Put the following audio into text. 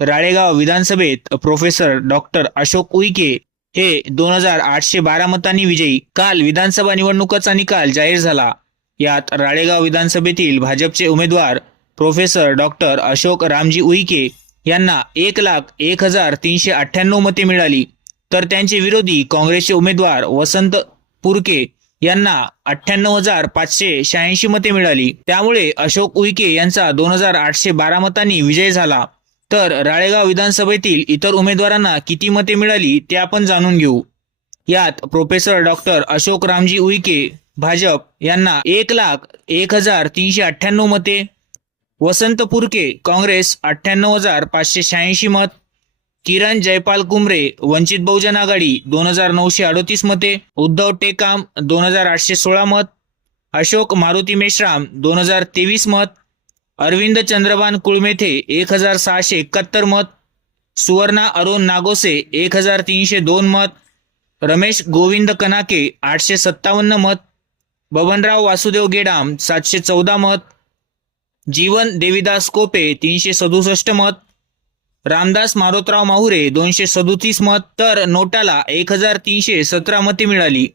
राळेगाव विधानसभेत professor doctor Ashok Uike हे दोन हजार आठशे बारा मतांनी विजयी. काल विधानसभा निवडणुकाचा निकाल जाहीर झाला. यात राळेगाव विधानसभेतील भाजपचे उमेदवार प्रोफेसर डॉक्टर अशोक रामजी उईके यांना एक लाख एक हजार तीनशे अठ्ठ्याण्णव मते मिळाली. तर त्यांचे विरोधी काँग्रेसचे उमेदवार वसंत पुरके यांना अठ्ठ्याण्णव हजार पाचशे शहाऐंशी मते मिळाली. त्यामुळे अशोक उईके यांचा दोन हजार आठशे बारा मतांनी विजय झाला. तर राळेगाव विधानसभेतील इतर उमेदवारांना किती मते मिळाली ते आपण जाणून घेऊ. यात प्रोफेसर डॉक्टर अशोक रामजी उईके भाजप यांना एक लाख एक हजार तीनशे अठ्ठ्याण्णव मते वसंत पुरके काँग्रेस अठ्ठ्याण्णव हजार पाचशे शहाऐंशी मत किरण जयपाल कुमरे वंचित बहुजन आघाडी दोन हजार नऊशे अडोतीस मते उद्धव टेकाम दोन हजार आठशे सोळा मत अशोक मारुती मेश्राम दोन हजार तेवीस मत अरविंद चंद्रबान कुळमेथे एक हजार सहाशे एकाहत्तर मत सुवर्णा अरुण नागोसे एक हजार तीनशे दोन मत रमेश गोविंद कनाके आठशे सत्तावन्न मत बबनराव वासुदेव गेडाम सातशे चौदा मत जीवन देविदास कोपे तीनशे सदुसष्ट मत रामदास मारोतराव माहुरे दोनशे सदोतीस मत तर नोटाला एक हजार तीनशे सतरा मते मिळाली.